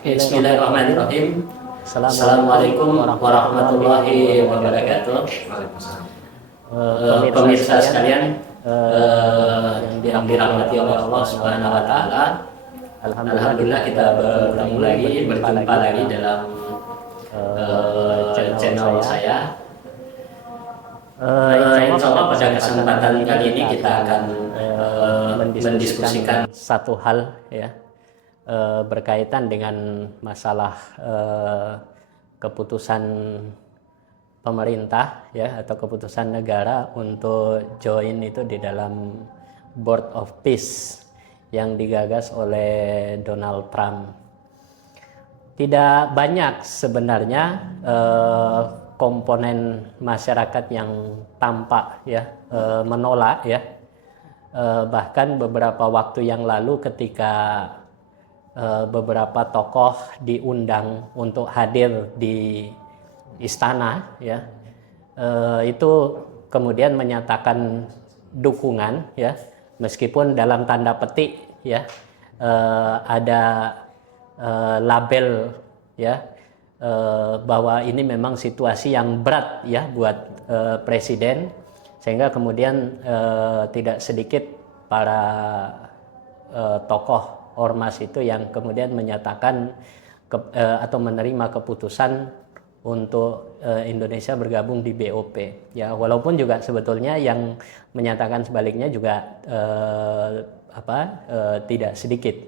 Bismillahirrahmanirrahim. Assalamualaikum warahmatullahi wabarakatuh. Pemirsa sekalian, yang dirahmati oleh Allah Subhanahu wa taala. Alhamdulillah kita berjumpa lagi dalam channel saya. Insya Allah pada kesempatan kali ini kita akan mendiskusikan satu hal ya, berkaitan dengan masalah keputusan pemerintah ya, atau keputusan negara untuk join itu di dalam Board of Peace yang digagas oleh Donald Trump. Tidak banyak sebenarnya komponen masyarakat yang tampak ya menolak ya. Bahkan beberapa waktu yang lalu ketika beberapa tokoh diundang untuk hadir di istana ya, itu kemudian menyatakan dukungan ya, meskipun dalam tanda petik ya ada label ya bahwa ini memang situasi yang berat ya buat presiden, sehingga kemudian tidak sedikit para tokoh ormas itu yang kemudian menyatakan atau menerima keputusan untuk Indonesia bergabung di BOP ya, walaupun juga sebetulnya yang menyatakan sebaliknya juga tidak sedikit.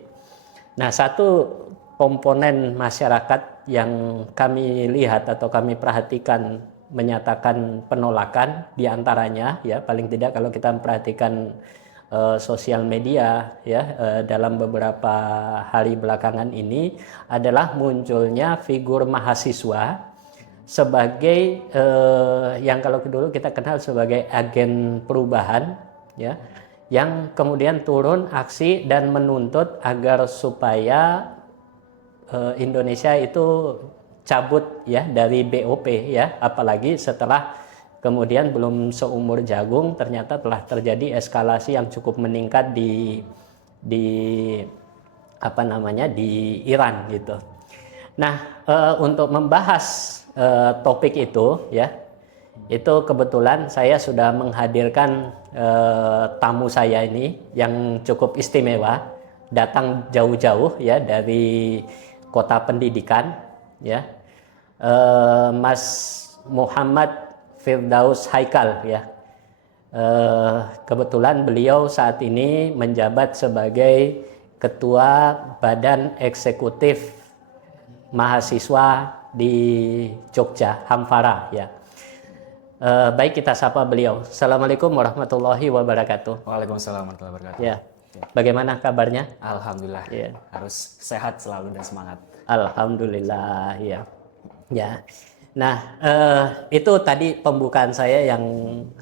Nah, satu komponen masyarakat yang kami lihat atau kami perhatikan menyatakan penolakan diantaranya ya, paling tidak kalau kita memperhatikan sosial media ya dalam beberapa hari belakangan ini adalah munculnya figur mahasiswa sebagai yang kalau dulu kita kenal sebagai agen perubahan ya, yang kemudian turun aksi dan menuntut agar supaya Indonesia itu cabut ya dari BOP ya, apalagi setelah kemudian belum seumur jagung ternyata telah terjadi eskalasi yang cukup meningkat di Iran gitu. Nah, untuk membahas topik itu ya, itu kebetulan saya sudah menghadirkan tamu saya ini yang cukup istimewa, datang jauh-jauh ya dari kota pendidikan ya, Mas Muhammad Firdaus Haikal ya. Kebetulan beliau saat ini menjabat sebagai Ketua Badan Eksekutif Mahasiswa di Jogja, Hamfara ya. Baik, kita sapa beliau. Assalamualaikum warahmatullahi wabarakatuh. Waalaikumsalam warahmatullahi wabarakatuh. Ya. Bagaimana kabarnya? Alhamdulillah. Ya. Harus sehat selalu dan semangat. Alhamdulillah ya. Ya. Nah, itu tadi pembukaan saya yang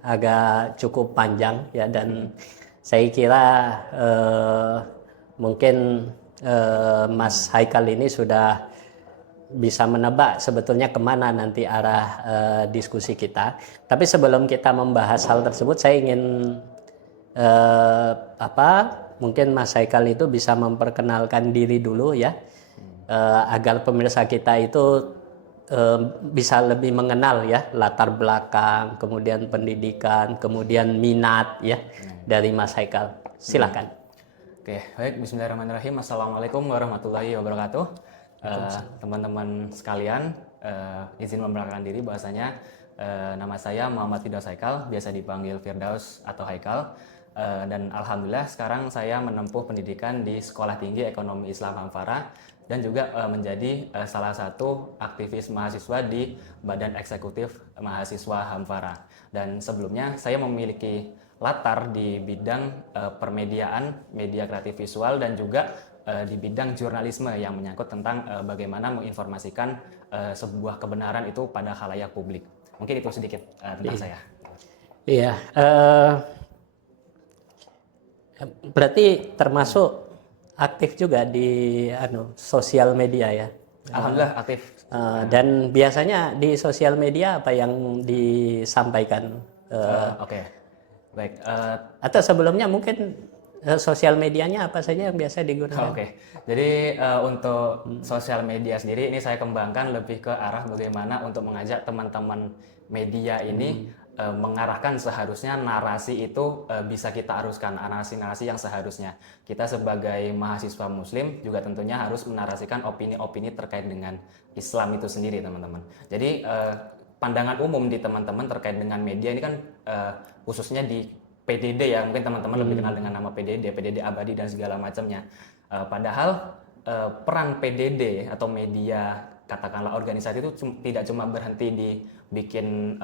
agak cukup panjang ya, dan saya kira mungkin Mas Haikal ini sudah bisa menebak sebetulnya kemana nanti arah diskusi kita. Tapi sebelum kita membahas hal tersebut, saya ingin mungkin Mas Haikal itu bisa memperkenalkan diri dulu ya, agar pemirsa kita itu bisa lebih mengenal ya latar belakang, kemudian pendidikan, kemudian minat ya dari Mas Haikal. Silakan. Oke, baik. Bismillahirrahmanirrahim. Assalamualaikum warahmatullahi wabarakatuh. Teman-teman sekalian, izin memperkenalkan diri, bahwasanya nama saya Muhammad Firdaus Haikal, biasa dipanggil Firdaus atau Haikal. Dan alhamdulillah sekarang saya menempuh pendidikan di Sekolah Tinggi Ekonomi Islam Hamfara, dan juga menjadi salah satu aktivis mahasiswa di Badan Eksekutif Mahasiswa Hamfara. Dan sebelumnya saya memiliki latar di bidang permediaan, media kreatif visual, dan juga di bidang jurnalisme yang menyangkut tentang bagaimana menginformasikan sebuah kebenaran itu pada khalayak publik. Mungkin itu sedikit tentang saya. Iya, berarti termasuk aktif juga di sosial media ya. Alhamdulillah aktif. Dan biasanya di sosial media apa yang disampaikan? Oke. Baik. Atau sebelumnya mungkin sosial medianya apa saja yang biasa digunakan? Oke, jadi untuk sosial media sendiri ini saya kembangkan lebih ke arah bagaimana untuk mengajak teman-teman media ini mengarahkan seharusnya narasi itu bisa kita aruskan, narasi-narasi yang seharusnya kita sebagai mahasiswa muslim juga tentunya harus menarasikan opini-opini terkait dengan Islam itu sendiri, teman-teman. Jadi pandangan umum di teman-teman terkait dengan media ini kan khususnya di PDD ya, mungkin teman-teman lebih kenal dengan nama PDD abadi dan segala macamnya. Padahal peran PDD atau media, katakanlah organisasi itu tidak cuma berhenti di bikin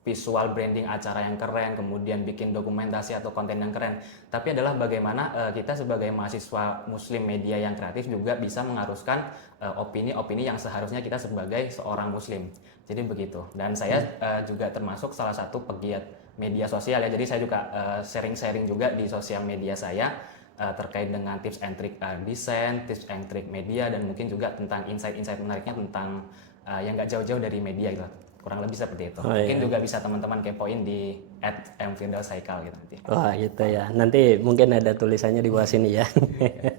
visual branding acara yang keren, kemudian bikin dokumentasi atau konten yang keren, tapi adalah bagaimana kita sebagai mahasiswa muslim media yang kreatif juga bisa mengharuskan opini-opini yang seharusnya kita sebagai seorang muslim. Jadi begitu. Dan saya juga termasuk salah satu pegiat media sosial ya, jadi saya juga sharing-sharing juga di sosial media saya terkait dengan tips and trick desain, tips and trick media, dan mungkin juga tentang insight-insight menariknya tentang yang nggak jauh-jauh dari media gitu, kurang lebih seperti itu. Mungkin juga bisa teman-teman kepoin di @mfirdaushaikal gitu nanti. Wah gitu ya, nanti mungkin ada tulisannya di bawah sini ya.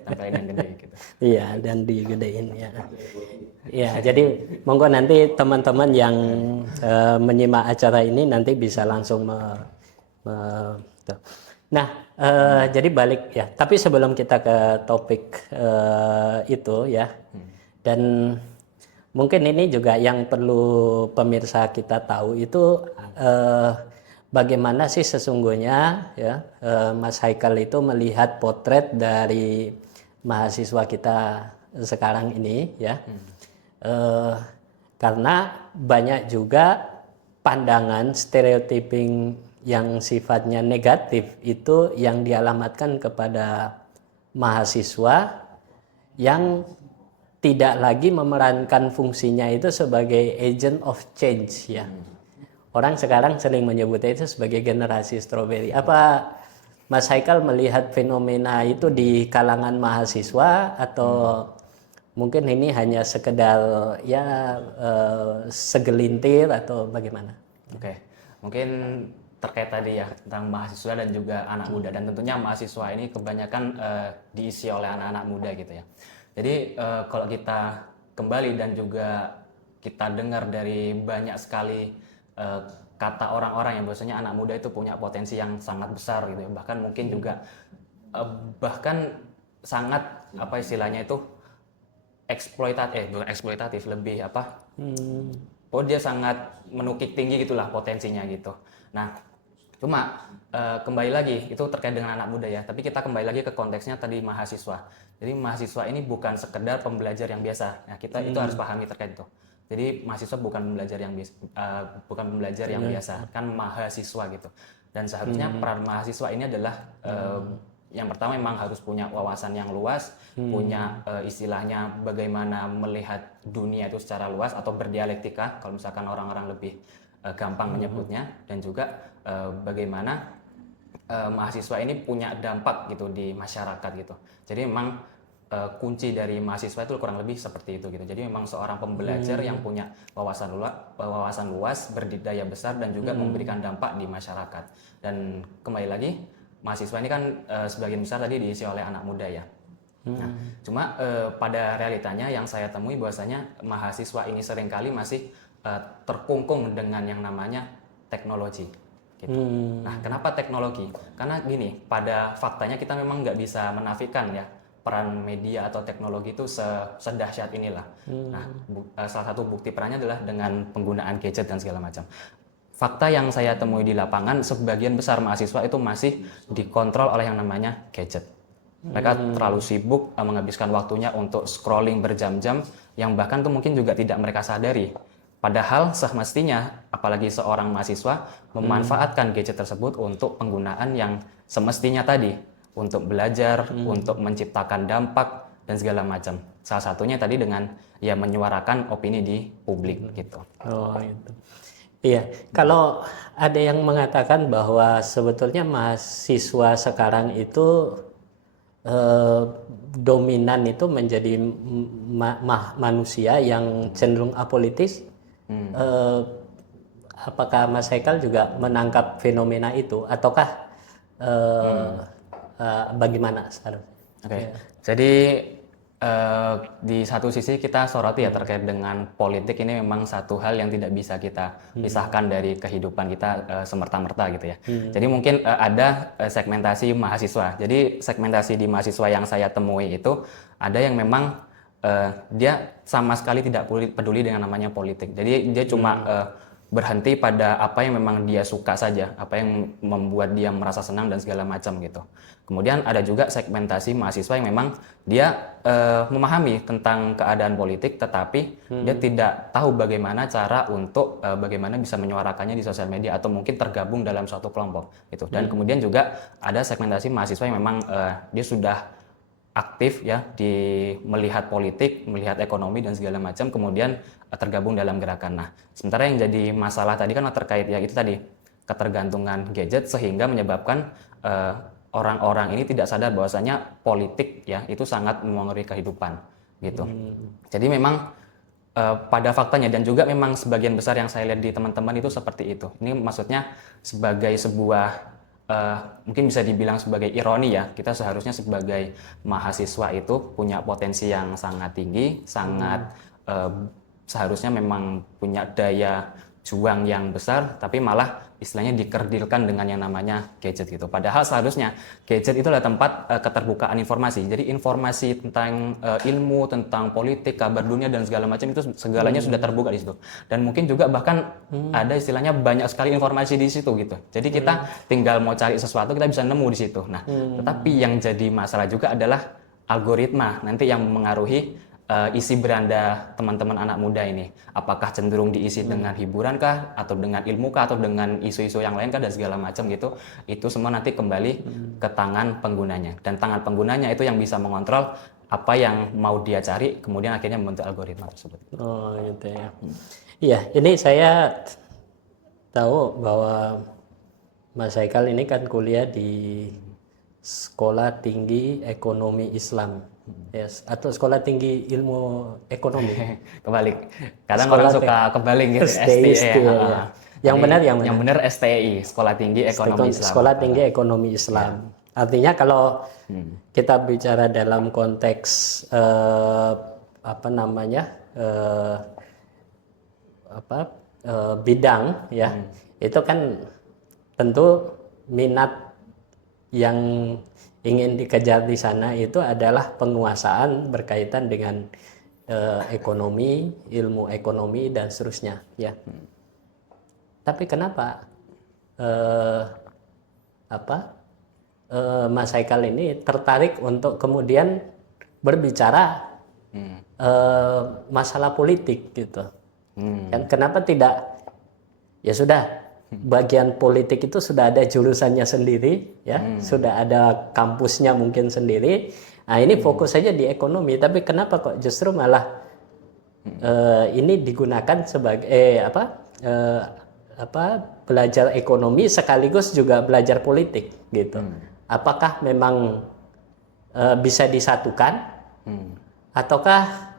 Tempelin yang gede gitu. Iya, dan digedein ya. Ya, jadi monggo nanti teman-teman yang menyimak acara ini nanti bisa langsung tuh. Nah, jadi balik ya. Tapi sebelum kita ke topik itu ya, dan mungkin ini juga yang perlu pemirsa kita tahu itu bagaimana sih sesungguhnya ya Mas Haikal itu melihat potret dari mahasiswa kita sekarang ini ya. Karena banyak juga pandangan stereotyping yang sifatnya negatif itu yang dialamatkan kepada mahasiswa yang tidak lagi memerankan fungsinya itu sebagai agent of change ya. Orang sekarang sering menyebutnya itu sebagai generasi strawberry. Apa Mas Haikal melihat fenomena itu di kalangan mahasiswa atau mungkin ini hanya sekedar ya segelintir atau bagaimana? Oke, mungkin terkait tadi ya tentang mahasiswa dan juga anak muda, dan tentunya mahasiswa ini kebanyakan diisi oleh anak-anak muda gitu ya. Jadi kalau kita kembali dan juga kita dengar dari banyak sekali kata orang-orang yang biasanya anak muda itu punya potensi yang sangat besar gitu ya, bahkan mungkin juga bahkan sangat apa istilahnya itu bukan eksploitatif, lebih apa? Oh dia sangat menukik tinggi gitulah potensinya gitu. Nah, cuma kembali lagi itu terkait dengan anak muda ya. Tapi kita kembali lagi ke konteksnya tadi mahasiswa. Jadi mahasiswa ini bukan sekedar pembelajar yang biasa. Nah, kita itu harus pahami terkait itu. Jadi mahasiswa bukan pembelajar yang biasa, kan mahasiswa gitu. Dan seharusnya peran mahasiswa ini adalah yang pertama memang harus punya wawasan yang luas, punya istilahnya bagaimana melihat dunia itu secara luas atau berdialektika kalau misalkan orang-orang lebih gampang menyebutnya, dan juga bagaimana mahasiswa ini punya dampak gitu di masyarakat gitu. Jadi memang kunci dari mahasiswa itu kurang lebih seperti itu gitu. Jadi memang seorang pembelajar yang punya wawasan luas, berdaya besar, dan juga memberikan dampak di masyarakat. Dan kembali lagi mahasiswa ini kan sebagian besar tadi diisi oleh anak muda ya. Nah, cuma pada realitanya yang saya temui bahwasanya mahasiswa ini seringkali masih terkungkung dengan yang namanya teknologi. Gitu. Nah, kenapa teknologi? Karena gini, pada faktanya kita memang nggak bisa menafikan ya peran media atau teknologi itu sedahsyat inilah. Nah, salah satu bukti perannya adalah dengan penggunaan gadget dan segala macam. Fakta yang saya temui di lapangan, sebagian besar mahasiswa itu masih dikontrol oleh yang namanya gadget. Mereka terlalu sibuk menghabiskan waktunya untuk scrolling berjam-jam, yang bahkan tuh mungkin juga tidak mereka sadari. Padahal semestinya, apalagi seorang mahasiswa, memanfaatkan gadget tersebut untuk penggunaan yang semestinya tadi, untuk belajar, untuk menciptakan dampak, dan segala macam. Salah satunya tadi dengan ya menyuarakan opini di publik gitu. Oh gitu. Iya, kalau ada yang mengatakan bahwa sebetulnya mahasiswa sekarang itu dominan itu menjadi manusia yang cenderung apolitis, apakah Mas Haikal juga menangkap fenomena itu, ataukah bagaimana seharusnya? Oke. Jadi di satu sisi kita soroti ya terkait dengan politik, ini memang satu hal yang tidak bisa kita pisahkan dari kehidupan kita semerta-merta gitu ya. Jadi mungkin ada segmentasi mahasiswa. Jadi segmentasi di mahasiswa yang saya temui itu ada yang memang dia sama sekali tidak peduli dengan namanya politik. Jadi dia cuma berhenti pada apa yang memang dia suka saja, apa yang membuat dia merasa senang dan segala macam gitu. Kemudian ada juga segmentasi mahasiswa yang memang dia memahami tentang keadaan politik, tetapi dia tidak tahu bagaimana cara untuk bagaimana bisa menyuarakannya di sosial media atau mungkin tergabung dalam suatu kelompok gitu. Dan kemudian juga ada segmentasi mahasiswa yang memang dia sudah aktif ya di melihat politik, melihat ekonomi dan segala macam, kemudian tergabung dalam gerakan. Nah, sementara yang jadi masalah tadi kan terkait ya itu tadi ketergantungan gadget sehingga menyebabkan orang-orang ini tidak sadar bahwasanya politik ya itu sangat memengaruhi kehidupan gitu. Jadi memang pada faktanya dan juga memang sebagian besar yang saya lihat di teman-teman itu seperti itu. Ini maksudnya sebagai sebuah mungkin bisa dibilang sebagai ironi ya, kita seharusnya sebagai mahasiswa itu punya potensi yang sangat tinggi, sangat seharusnya memang punya daya juang yang besar, tapi malah istilahnya dikerdilkan dengan yang namanya gadget gitu. Padahal seharusnya gadget itu adalah tempat keterbukaan informasi. Jadi informasi tentang ilmu, tentang politik, kabar dunia dan segala macam itu segalanya sudah terbuka di situ. Dan mungkin juga bahkan ada istilahnya banyak sekali informasi di situ gitu. Jadi kita tinggal mau cari sesuatu kita bisa nemu di situ. Nah, tetapi yang jadi masalah juga adalah algoritma nanti yang mengaruhi isi beranda teman-teman anak muda ini. Apakah cenderung diisi dengan hiburan kah, atau dengan ilmu kah, atau dengan isu-isu yang lain kah, dan segala macam gitu. Itu semua nanti kembali ke tangan penggunanya. Dan tangan penggunanya itu yang bisa mengontrol apa yang mau dia cari, kemudian akhirnya membentuk algoritma tersebut. Oh gitu ya. Iya, ini saya tahu bahwa Mas Haikal ini kan kuliah di Sekolah Tinggi Ekonomi Islam. Yes, atau Sekolah Tinggi Ilmu Ekonomi. Kebalik. Kadang orang suka kebalik gitu. STI. Ya. Yang benar Yang benar STI, Sekolah Tinggi Ekonomi Islam. Sekolah Tinggi Ekonomi Islam. Ya. Artinya kalau kita bicara dalam konteks bidang ya, itu kan tentu minat yang ingin dikejar di sana itu adalah penguasaan berkaitan dengan ekonomi, ilmu ekonomi dan seterusnya ya. Tapi kenapa Mas Haikal ini tertarik untuk kemudian berbicara masalah politik gitu? Kan kenapa tidak ya sudah bagian politik itu sudah ada jurusannya sendiri ya, sudah ada kampusnya mungkin sendiri. Nah, ini fokus saja di ekonomi, tapi kenapa kok justru malah ini digunakan sebagai belajar ekonomi sekaligus juga belajar politik gitu. Apakah memang bisa disatukan ataukah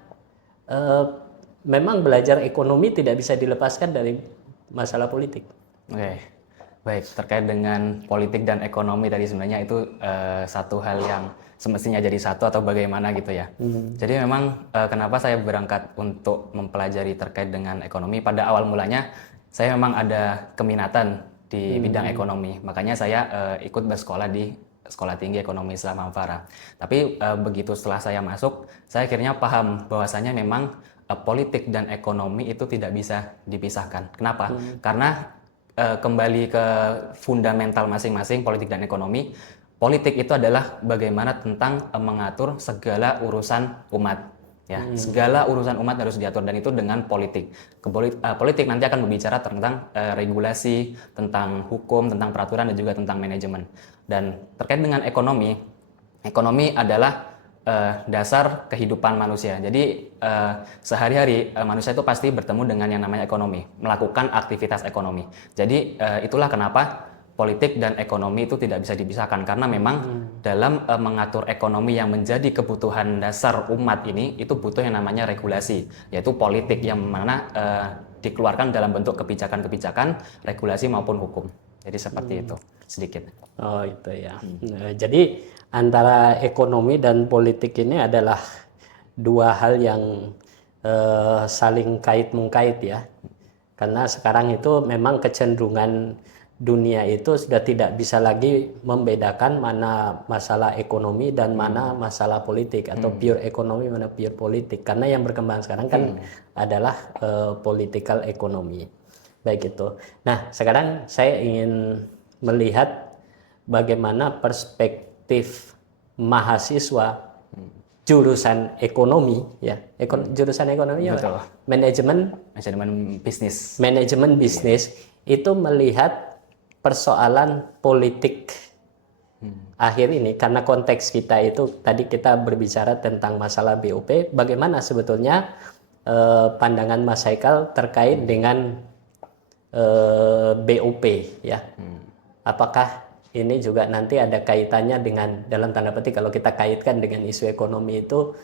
memang belajar ekonomi tidak bisa dilepaskan dari masalah politik? Oke, baik, terkait dengan politik dan ekonomi tadi sebenarnya itu satu hal yang semestinya jadi satu atau bagaimana gitu ya. Jadi memang kenapa saya berangkat untuk mempelajari terkait dengan ekonomi, pada awal mulanya saya memang ada keminatan di bidang ekonomi, makanya saya ikut bersekolah di Sekolah Tinggi Ekonomi Islam Amfara. Tapi begitu setelah saya masuk, saya akhirnya paham bahwasanya memang politik dan ekonomi itu tidak bisa dipisahkan. Kenapa? Karena kembali ke fundamental masing-masing politik dan ekonomi. Politik itu adalah bagaimana tentang mengatur segala urusan umat ya. Segala urusan umat harus diatur dan itu dengan politik. Politik nanti akan berbicara tentang regulasi, tentang hukum, tentang peraturan dan juga tentang manajemen. Dan terkait dengan ekonomi, ekonomi adalah dasar kehidupan manusia. Jadi sehari-hari manusia itu pasti bertemu dengan yang namanya ekonomi, melakukan aktivitas ekonomi. Jadi itulah kenapa politik dan ekonomi itu tidak bisa dipisahkan, karena memang dalam mengatur ekonomi yang menjadi kebutuhan dasar umat ini itu butuh yang namanya regulasi, yaitu politik yang mana dikeluarkan dalam bentuk kebijakan-kebijakan, regulasi maupun hukum. Jadi seperti itu sedikit. Oh itu ya. Nah, jadi antara ekonomi dan politik ini adalah dua hal yang saling kait-mengkait ya. Karena sekarang itu memang kecenderungan dunia itu sudah tidak bisa lagi membedakan mana masalah ekonomi dan mana masalah politik, atau pure ekonomi mana pure politik. Karena yang berkembang sekarang kan adalah political economy. Baik itu. Nah, sekarang saya ingin melihat bagaimana perspektif mahasiswa jurusan ekonomi ya, jurusan ekonomi Betul. apa? Manajemen bisnis itu melihat persoalan politik akhir ini, karena konteks kita itu tadi kita berbicara tentang masalah BOP, bagaimana sebetulnya pandangan Mas Haikal terkait dengan BOP ya. Apakah ini juga nanti ada kaitannya dengan, dalam tanda petik kalau kita kaitkan dengan isu ekonomi itu,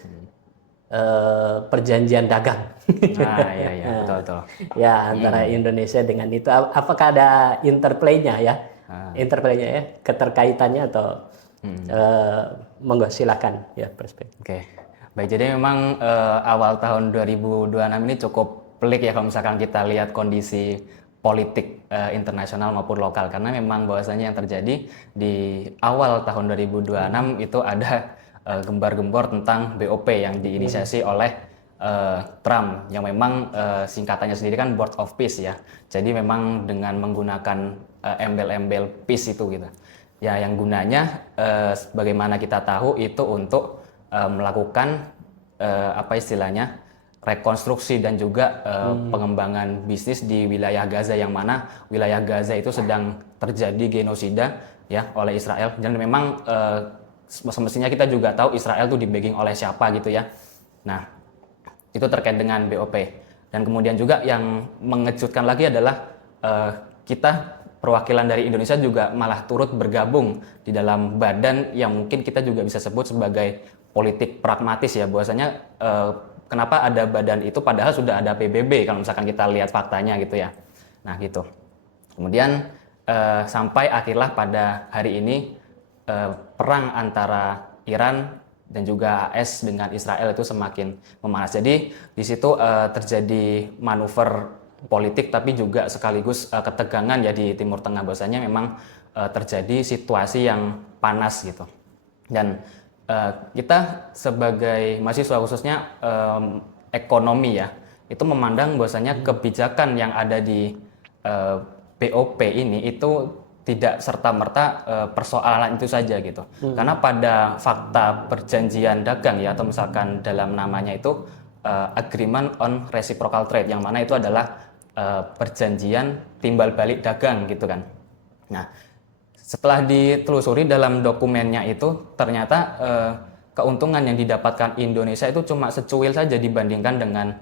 perjanjian dagang. Iya, betul. Ya, antara Indonesia dengan itu, apakah ada interplaynya ya? Interplaynya ya, keterkaitannya atau monggo silakan ya perspektif. Oke. Baik, jadi memang awal tahun 2026 ini cukup pelik ya kalau misalkan kita lihat kondisi politik internasional maupun lokal, karena memang bahwasanya yang terjadi di awal tahun 2026 itu ada gembar-gembor tentang BOP yang diinisiasi oleh Trump, yang memang singkatannya sendiri kan Board of Peace ya. Jadi memang dengan menggunakan embel-embel peace itu gitu. Ya, yang gunanya bagaimana kita tahu itu untuk melakukan apa istilahnya, rekonstruksi dan juga pengembangan bisnis di wilayah Gaza, yang mana wilayah Gaza itu sedang terjadi genosida ya oleh Israel, dan memang semestinya kita juga tahu Israel itu di-backing oleh siapa gitu ya. Nah, itu terkait dengan BOP. Dan kemudian juga yang mengejutkan lagi adalah kita perwakilan dari Indonesia juga malah turut bergabung di dalam badan yang mungkin kita juga bisa sebut sebagai politik pragmatis ya. Bahwasanya kenapa ada badan itu padahal sudah ada PBB kalau misalkan kita lihat faktanya gitu ya. Nah gitu. Kemudian sampai akhirlah pada hari ini perang antara Iran dan juga AS dengan Israel itu semakin memanas. Jadi di situ terjadi manuver politik tapi juga sekaligus ketegangan ya di Timur Tengah. Bahwasanya memang terjadi situasi yang panas gitu. Dan kita sebagai mahasiswa khususnya ekonomi ya, itu memandang bahwasanya kebijakan yang ada di BOP ini itu tidak serta-merta persoalan itu saja gitu. Karena pada fakta perjanjian dagang ya, atau misalkan dalam namanya itu Agreement on Reciprocal Trade, yang mana itu adalah perjanjian timbal balik dagang gitu kan. Nah, setelah ditelusuri dalam dokumennya itu ternyata keuntungan yang didapatkan Indonesia itu cuma secuil saja dibandingkan dengan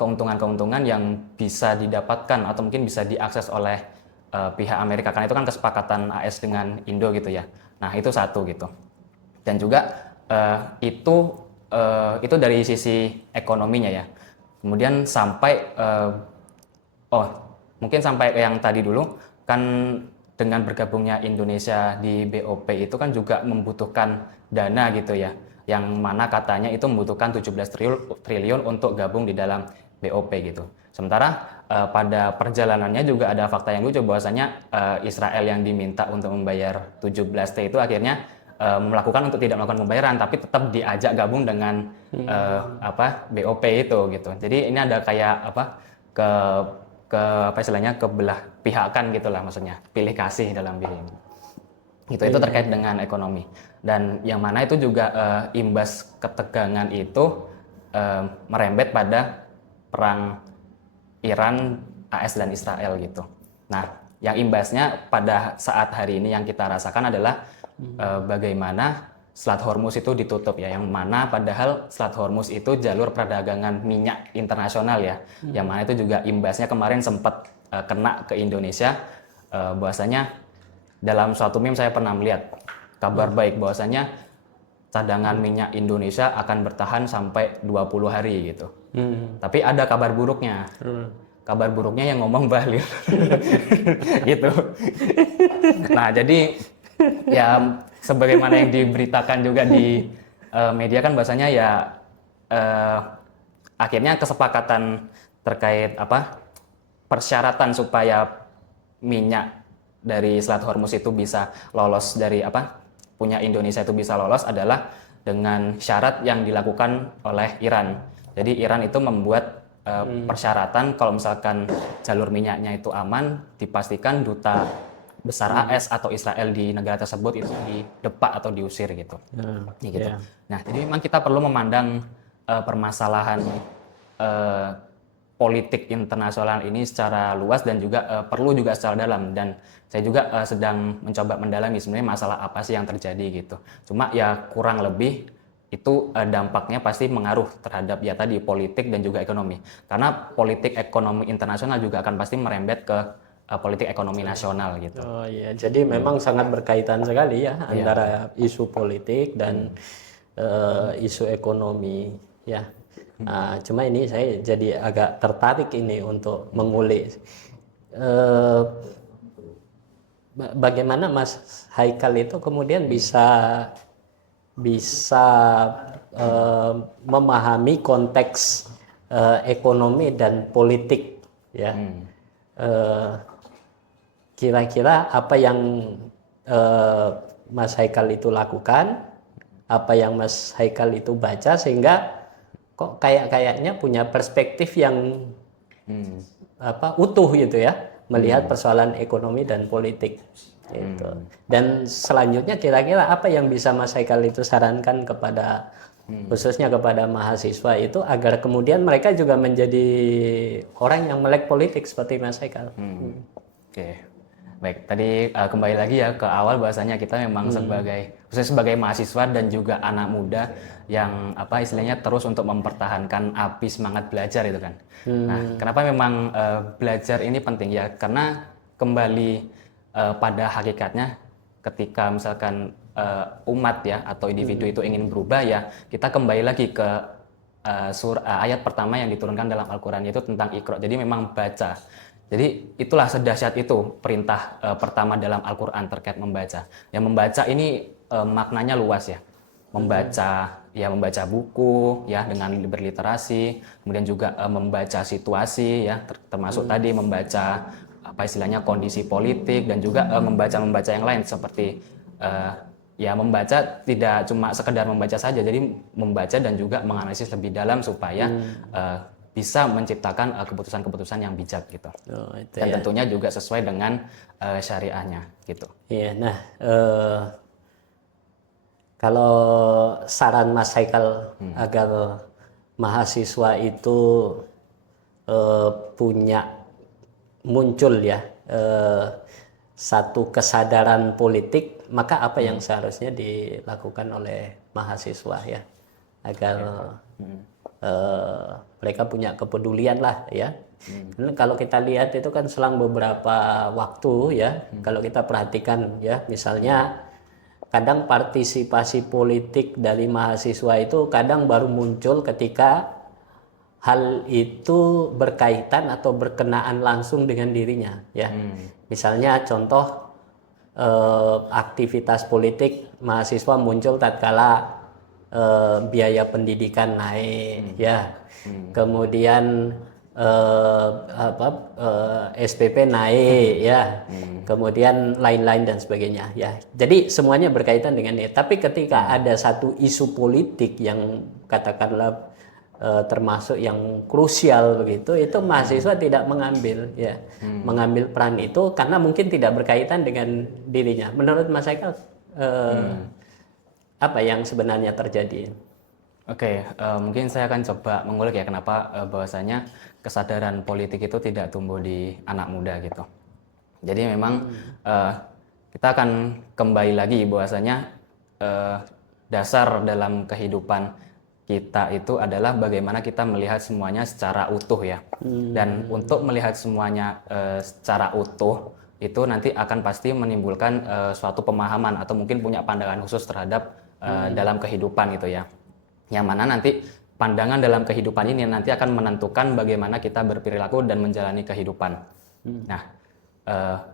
keuntungan-keuntungan yang bisa didapatkan atau mungkin bisa diakses oleh pihak Amerika, karena itu kan kesepakatan AS dengan Indo gitu ya. Nah itu satu gitu. Dan juga itu dari sisi ekonominya ya. Kemudian sampai mungkin sampai yang tadi dulu kan, dengan bergabungnya Indonesia di BOP itu kan juga membutuhkan dana gitu ya, yang mana katanya itu membutuhkan 17 triliun untuk gabung di dalam BOP gitu. Sementara pada perjalanannya juga ada fakta yang lucu, bahwasanya Israel yang diminta untuk membayar 17T itu akhirnya melakukan untuk tidak melakukan pembayaran, tapi tetap diajak gabung dengan BOP itu gitu. Jadi ini ada kayak apa istilahnya, kebelah pihakan gitulah, maksudnya pilih kasih dalam diri ini. Itu terkait dengan ekonomi, dan yang mana itu juga imbas ketegangan itu merembet pada perang Iran, AS dan Israel gitu. Nah, yang imbasnya pada saat hari ini yang kita rasakan adalah bagaimana Selat Hormuz itu ditutup ya, yang mana padahal Selat Hormuz itu jalur perdagangan minyak internasional ya, yang mana itu juga imbasnya kemarin sempat kena ke Indonesia. Bahwasanya dalam suatu meme saya pernah melihat kabar baik bahwasanya cadangan minyak Indonesia akan bertahan sampai 20 hari gitu. Tapi ada kabar buruknya. kabar buruknya yang ngomong Bahlil. Gitu. Nah, jadi ya sebagaimana yang diberitakan juga di media kan bahasanya ya akhirnya kesepakatan terkait persyaratan supaya minyak dari Selat Hormuz itu bisa lolos dari punya Indonesia itu bisa lolos adalah dengan syarat yang dilakukan oleh Iran. Jadi Iran itu membuat persyaratan kalau misalkan jalur minyaknya itu aman, dipastikan duta besar AS atau Israel di negara tersebut itu didepak atau diusir gitu. Gitu. Yeah. Nah, jadi memang kita perlu memandang permasalahan politik internasional ini secara luas dan juga perlu juga secara dalam, dan saya juga sedang mencoba mendalami sebenarnya masalah apa sih yang terjadi gitu. Cuma ya kurang lebih itu dampaknya pasti mengaruh terhadap ya tadi politik dan juga ekonomi. Karena politik ekonomi internasional juga akan pasti merembet ke politik ekonomi nasional gitu. Oh iya, jadi memang sangat berkaitan sekali ya antara isu politik dan isu ekonomi ya. Nah, cuma ini saya jadi agak tertarik ini untuk mengulik bagaimana Mas Haikal itu kemudian bisa memahami konteks ekonomi dan politik ya. Kira-kira apa yang Mas Haikal itu lakukan, apa yang Mas Haikal itu baca sehingga kok kayaknya punya perspektif yang utuh gitu ya, melihat persoalan ekonomi dan politik gitu. Dan selanjutnya kira-kira apa yang bisa Mas Haikal itu sarankan kepada khususnya kepada mahasiswa itu agar kemudian mereka juga menjadi orang yang melek politik seperti Mas Haikal. Oke. Baik, tadi kembali lagi ya ke awal bahasanya kita memang khususnya sebagai mahasiswa dan juga anak muda yang istilahnya terus untuk mempertahankan api semangat belajar itu kan. Nah, kenapa memang belajar ini penting ya? Karena kembali pada hakikatnya ketika misalkan umat ya atau individu itu ingin berubah ya, kita kembali lagi ke ayat pertama yang diturunkan dalam Al-Quran, yaitu tentang Iqra. Jadi memang baca. Jadi itulah sedahsyat itu perintah pertama dalam Al-Quran terkait membaca. Yang membaca ini maknanya luas ya. Membaca buku ya dengan berliterasi, kemudian juga membaca situasi ya, termasuk tadi membaca istilahnya kondisi politik, dan juga membaca yang lain seperti membaca tidak cuma sekedar membaca saja, jadi membaca dan juga menganalisis lebih dalam supaya bisa menciptakan keputusan-keputusan yang bijak gitu. Dan tentunya juga sesuai dengan syariahnya gitu. Iya, nah kalau saran Mas Haikal agar mahasiswa itu punya muncul ya satu kesadaran politik, maka apa yang seharusnya dilakukan oleh mahasiswa ya agar mereka punya kepedulian lah ya. Karena kalau kita lihat itu kan selang beberapa waktu ya, kalau kita perhatikan ya, misalnya kadang partisipasi politik dari mahasiswa itu kadang baru muncul ketika hal itu berkaitan atau berkenaan langsung dengan dirinya ya. Misalnya contoh aktivitas politik mahasiswa muncul tatkala biaya pendidikan naik ya, kemudian SPP naik ya, kemudian lain-lain dan sebagainya ya. Jadi semuanya berkaitan dengan ini. Tapi ketika ada satu isu politik yang katakanlah termasuk yang krusial begitu, itu mahasiswa tidak mengambil ya, mengambil peran itu karena mungkin tidak berkaitan dengan dirinya. Menurut Mas Haikal apa yang sebenarnya terjadi? Oke, mungkin saya akan coba mengulik ya kenapa bahwasanya kesadaran politik itu tidak tumbuh di anak muda gitu. Jadi memang kita akan kembali lagi bahwasanya dasar dalam kehidupan kita itu adalah bagaimana kita melihat semuanya secara utuh ya. Dan untuk melihat semuanya secara utuh itu nanti akan pasti menimbulkan suatu pemahaman atau mungkin punya pandangan khusus terhadap dalam kehidupan gitu ya. Yang mana nanti pandangan dalam kehidupan ini nanti akan menentukan bagaimana kita berperilaku dan menjalani kehidupan. Nah,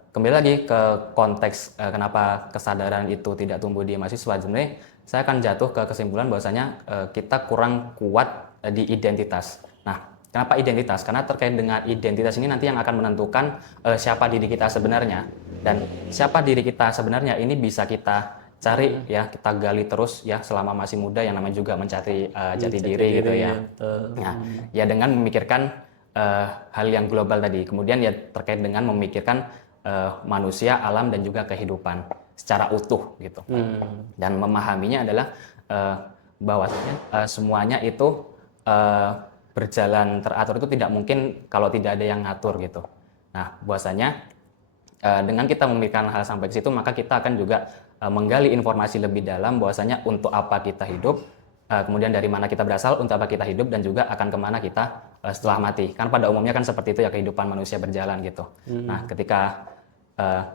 kembali lagi ke konteks kenapa kesadaran itu tidak tumbuh di mahasiswa. Sebenarnya saya akan jatuh ke kesimpulan bahwasanya kita kurang kuat di identitas. Nah, kenapa identitas? Karena terkait dengan identitas ini nanti yang akan menentukan siapa diri kita sebenarnya. Dan siapa diri kita sebenarnya ini bisa kita cari ya, kita gali terus ya selama masih muda, yang namanya juga mencari jati diri gitu ya. Nah, ya dengan memikirkan hal yang global tadi. Kemudian ya terkait dengan memikirkan manusia, alam dan juga kehidupan secara utuh gitu. Dan memahaminya adalah bahwasanya semuanya itu berjalan teratur itu tidak mungkin kalau tidak ada yang ngatur gitu. Nah, bahwasanya dengan kita memikirkan hal sampai ke situ, maka kita akan juga menggali informasi lebih dalam bahwasanya untuk apa kita hidup, kemudian dari mana kita berasal, untuk apa kita hidup, dan juga akan kemana kita setelah mati. Kan pada umumnya kan seperti itu ya kehidupan manusia berjalan gitu. Nah, ketika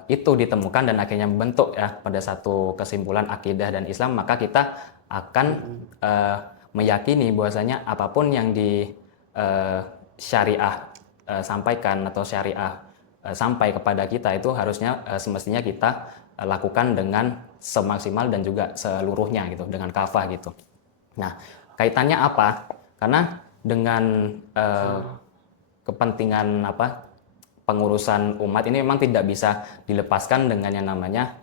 itu ditemukan dan akhirnya membentuk ya pada satu kesimpulan akidah dan Islam, maka kita akan meyakini bahwasanya apapun yang di syariah sampaikan atau syariah sampai kepada kita itu harusnya semestinya kita lakukan dengan semaksimal dan juga seluruhnya gitu, dengan kafah gitu. Nah, kaitannya apa? Karena dengan kepentingan pengurusan umat ini memang tidak bisa dilepaskan dengan yang namanya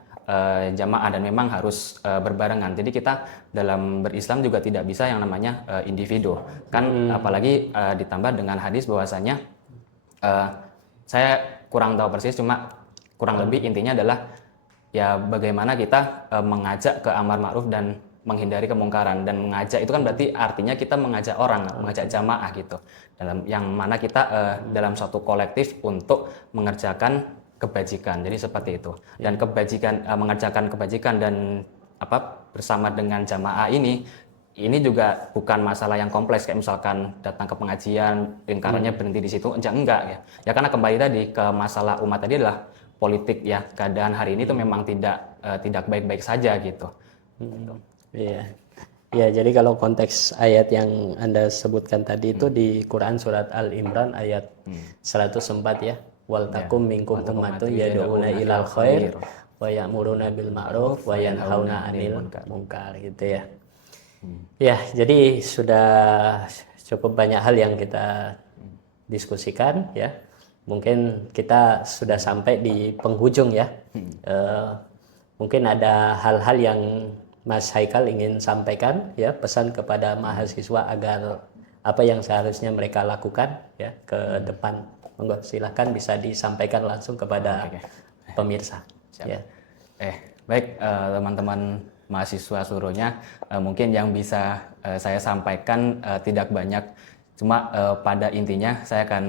jamaah, dan memang harus berbarengan. Jadi kita dalam berislam juga tidak bisa yang namanya individu. Kan apalagi ditambah dengan hadis bahwasanya saya kurang tahu persis, cuma kurang lebih intinya adalah ya bagaimana kita mengajak ke amar ma'ruf dan menghindari kemungkaran. Dan mengajak itu kan berarti artinya kita mengajak orang, mengajak jamaah gitu, dalam yang mana kita dalam suatu kolektif untuk mengerjakan kebajikan. Jadi seperti itu. Dan kebajikan, mengerjakan kebajikan dan bersama dengan jamaah ini juga bukan masalah yang kompleks kayak misalkan datang ke pengajian lingkarannya berhenti di situ, enggak ya karena kembali tadi ke masalah umat tadi adalah politik ya, keadaan hari ini itu memang tidak baik-baik saja gitu. Iya. Ya, jadi kalau konteks ayat yang Anda sebutkan tadi itu di Quran surat Al-Imran ayat 104 ya. Wal takum minkum ummatun yad'una ilal khair wa ya'muruna bil ma'ruf wa yanhauna 'anil munkar gitu ya. Ya, jadi sudah cukup banyak hal yang kita diskusikan ya. Mungkin kita sudah sampai di penghujung ya. Mungkin ada hal-hal yang Mas Haikal ingin sampaikan ya, pesan kepada mahasiswa agar apa yang seharusnya mereka lakukan ya ke depan. Monggo silahkan bisa disampaikan langsung kepada pemirsa. Ya. Baik teman-teman mahasiswa seluruhnya, mungkin yang bisa saya sampaikan tidak banyak, cuma pada intinya saya akan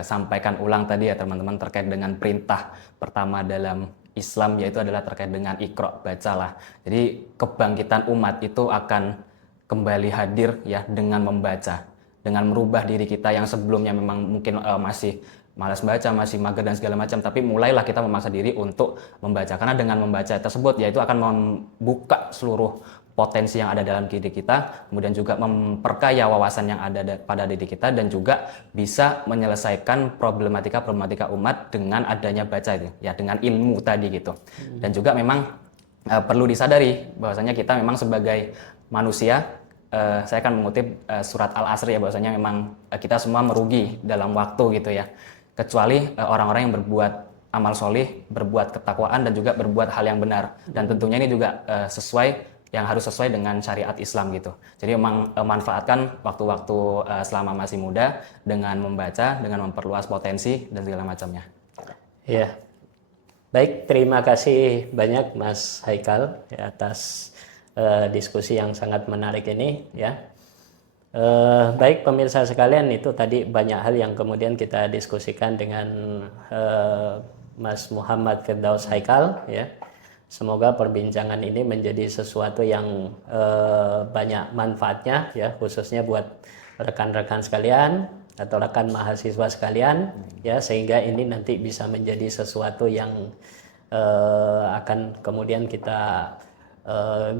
sampaikan ulang tadi ya teman-teman terkait dengan perintah pertama dalam Islam, yaitu adalah terkait dengan Iqra, bacalah. Jadi kebangkitan umat itu akan kembali hadir ya dengan membaca, dengan merubah diri kita yang sebelumnya memang mungkin masih malas baca, masih mager dan segala macam, tapi mulailah kita memaksa diri untuk membaca, karena dengan membaca tersebut yaitu akan membuka seluruh potensi yang ada dalam diri kita, kemudian juga memperkaya wawasan yang ada pada diri kita, dan juga bisa menyelesaikan problematika umat dengan adanya baca itu ya, dengan ilmu tadi gitu. Dan juga memang perlu disadari bahwasanya kita memang sebagai manusia, saya akan mengutip surat Al-Asr ya, bahwasanya memang kita semua merugi dalam waktu gitu ya, kecuali orang-orang yang berbuat amal solih, berbuat ketakwaan, dan juga berbuat hal yang benar. Dan tentunya ini juga yang harus sesuai dengan syariat Islam gitu. Jadi memang manfaatkan waktu-waktu selama masih muda dengan membaca, dengan memperluas potensi dan segala macamnya. Ya, baik, terima kasih banyak Mas Haikal ya, atas diskusi yang sangat menarik ini ya. Baik pemirsa sekalian, itu tadi banyak hal yang kemudian kita diskusikan dengan Mas Muhammad Firdaus Haikal ya. Semoga perbincangan ini menjadi sesuatu yang banyak manfaatnya ya, khususnya buat rekan-rekan sekalian atau rekan mahasiswa sekalian ya, sehingga ini nanti bisa menjadi sesuatu yang akan kemudian kita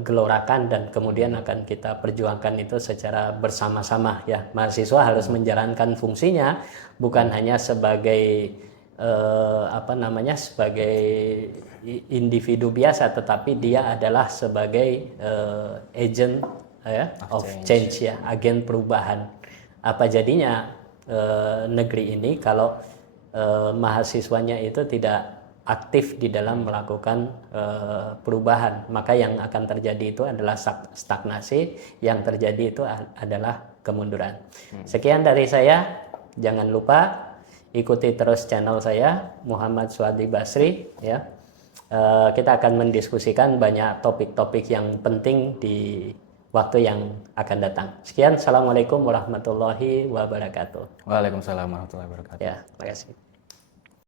gelorakan dan kemudian akan kita perjuangkan itu secara bersama-sama ya. Mahasiswa harus menjalankan fungsinya bukan hanya sebagai sebagai individu biasa, tetapi dia adalah sebagai agent of change ya, agen perubahan. Apa jadinya negeri ini kalau mahasiswanya itu tidak aktif di dalam melakukan perubahan? Maka yang akan terjadi itu adalah stagnasi, yang terjadi itu adalah kemunduran. Sekian dari saya, jangan lupa ikuti terus channel saya Muhammad Suhadi Basri ya. Kita akan mendiskusikan banyak topik-topik yang penting di waktu yang akan datang. Sekian, assalamualaikum warahmatullahi wabarakatuh. Waalaikumsalam warahmatullahi wabarakatuh. Ya, terima kasih.